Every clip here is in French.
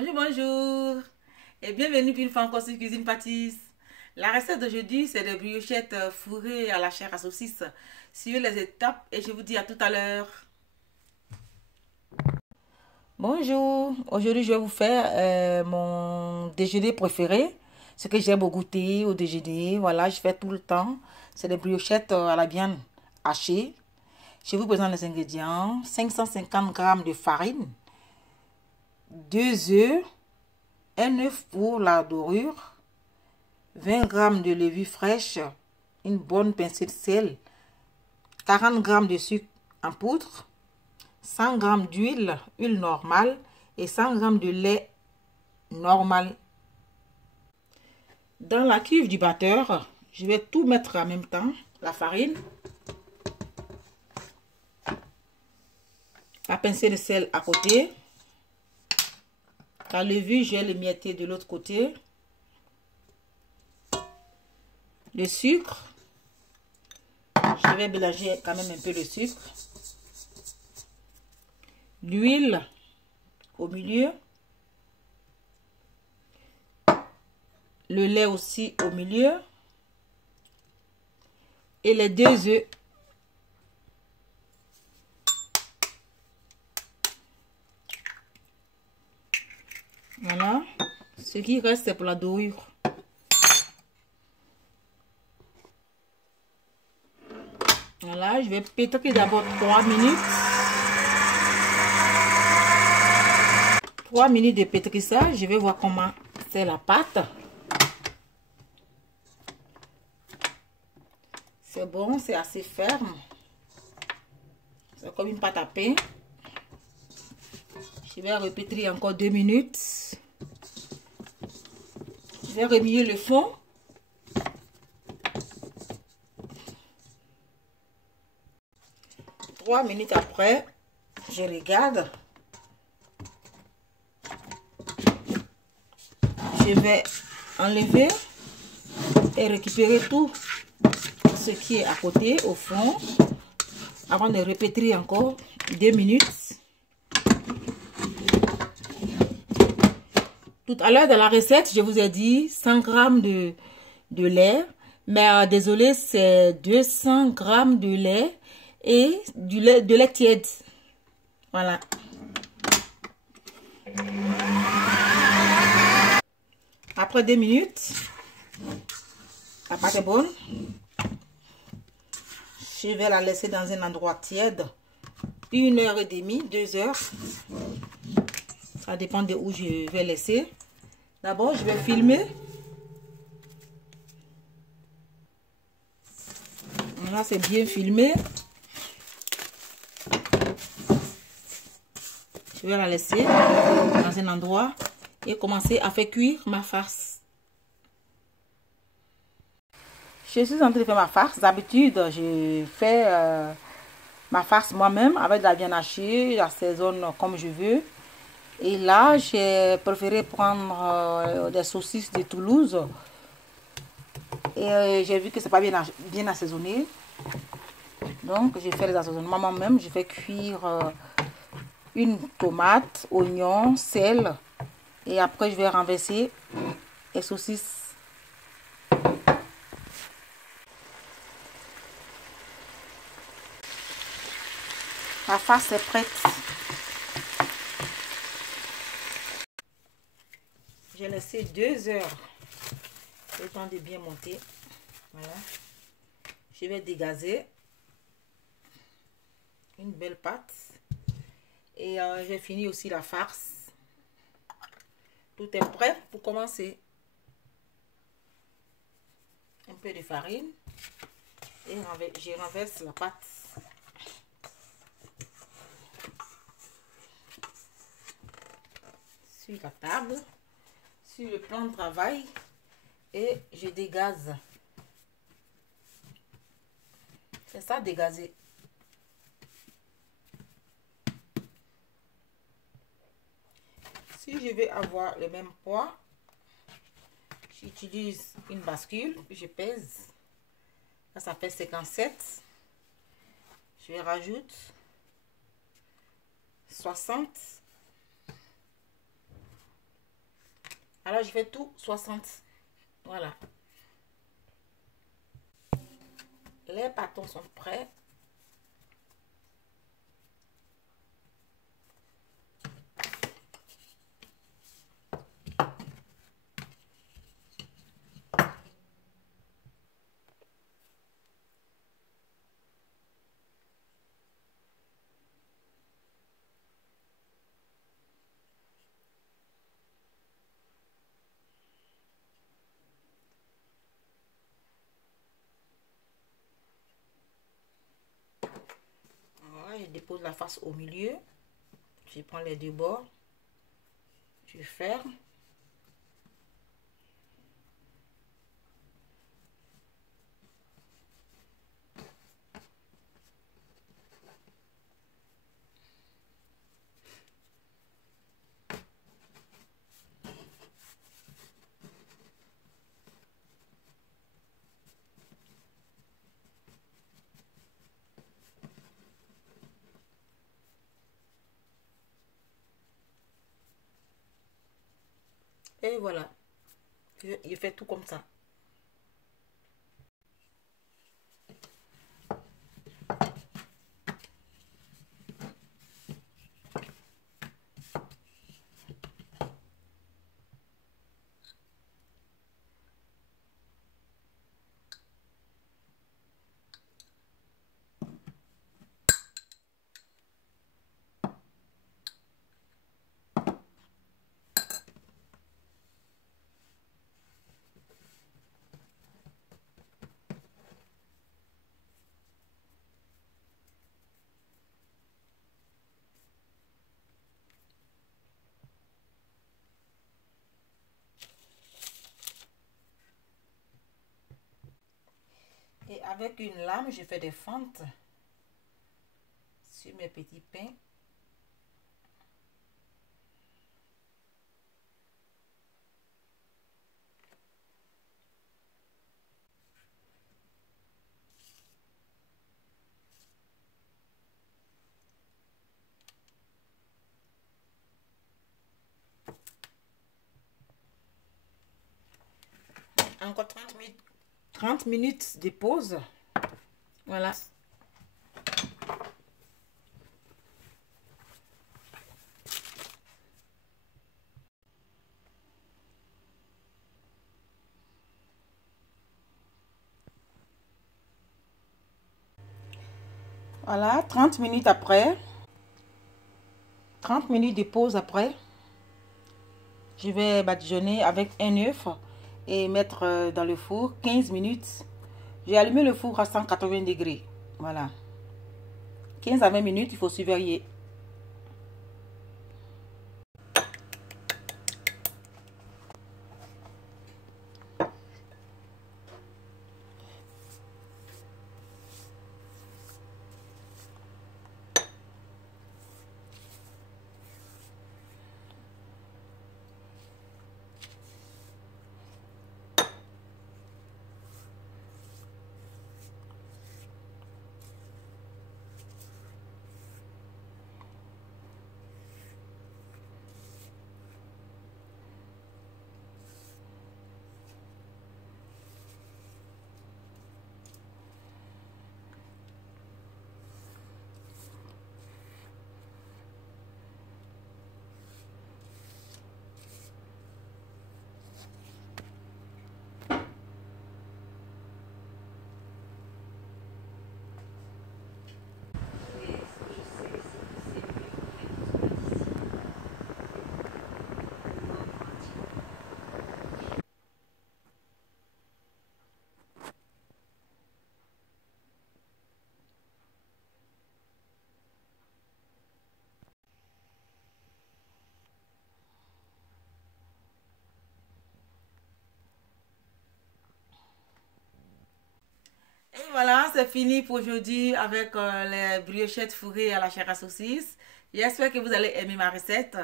Bonjour, bonjour et bienvenue une fois encore sur Cuisine Pâtisse. La recette d'aujourd'hui, c'est des briochettes fourrées à la chair à saucisse. Suivez les étapes et je vous dis à tout à l'heure. Bonjour, aujourd'hui je vais vous faire mon déjeuner préféré, ce que j'aime au goûter, au déjeuner. Voilà, je fais tout le temps. C'est des briochettes à la viande hachée. Je vous présente les ingrédients: 550 g de farine, 2 œufs, un œuf pour la dorure, 20 g de levure fraîche, une bonne pincée de sel, 40 g de sucre en poudre, 100 g d'huile, huile normale et 100 g de lait normal. Dans la cuve du batteur, je vais tout mettre en même temps: la farine, la pincée de sel à côté, la levure, je vais l'émietter de l'autre côté, le sucre, je vais mélanger quand même un peu le sucre, l'huile au milieu, le lait aussi au milieu et les 2 œufs. Voilà, ce qui reste c'est pour la dorure. Voilà, je vais pétrir d'abord 3 minutes. 3 minutes de pétrissage, je vais voir comment c'est la pâte. C'est bon, c'est assez ferme. C'est comme une pâte à pain. Je vais répéter encore 2 minutes. Je vais remuer le fond. Trois minutes après, je regarde. Je vais enlever et récupérer tout ce qui est à côté, au fond, avant de répéter encore 2 minutes. Tout à l'heure dans la recette, je vous ai dit 100 g de lait, mais désolé, c'est 200 g de lait et de lait tiède. Voilà. Après 2 minutes, la pâte est bonne. Je vais la laisser dans un endroit tiède 1h30, 2 heures. Ça dépend de où je vais laisser. D'abord, je vais filmer. Là, c'est bien filmé. Je vais la laisser dans un endroit et commencer à faire cuire ma farce. Je suis en train de faire ma farce. D'habitude, je fais ma farce moi-même avec de la viande hachée. J'assaisonne comme je veux. Et là, j'ai préféré prendre des saucisses de Toulouse. Et j'ai vu que c'est pas bien assaisonné. Donc, j'ai fait les assaisonnements moi-même. Je fais cuire une tomate, oignon, sel. Et après, je vais renverser les saucisses. La farce est prête. J'ai laissé 2 heures le temps de bien monter. Voilà. Je vais dégazer une belle pâte. Et j'ai fini aussi la farce. Tout est prêt pour commencer. Un peu de farine. Et je renverse la pâte. Sur la table. Sur le plan de travail. Et je dégaze. C'est ça, dégazer. Si je veux avoir le même poids, j'utilise une bascule, je pèse. Là, ça fait 57. Je rajoute 60. Alors, je fais tout 60. Voilà. Les pâtons sont prêts. Voilà, je dépose la face au milieu. Je prends les deux bords. Je ferme. Et voilà. Je fais tout comme ça. Et avec une lame, je fais des fentes sur mes petits pains. Encore 30 minutes. 30 minutes de pause. Voilà. Voilà, 30 minutes après. 30 minutes de pause après. Je vais badigeonner avec un œuf et mettre dans le four 15 minutes. J'ai allumé le four à 180 degrés. Voilà. 15 à 20 minutes, il faut surveiller. Et voilà, c'est fini pour aujourd'hui avec les briochettes fourrées à la chair à saucisse. J'espère que vous allez aimer ma recette.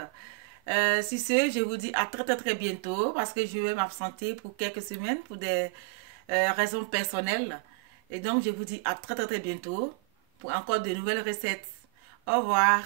Si ce, je vous dis à très très très bientôt parce que je vais m'absenter pour quelques semaines pour des raisons personnelles. Et donc, je vous dis à très très très bientôt pour encore de nouvelles recettes. Au revoir.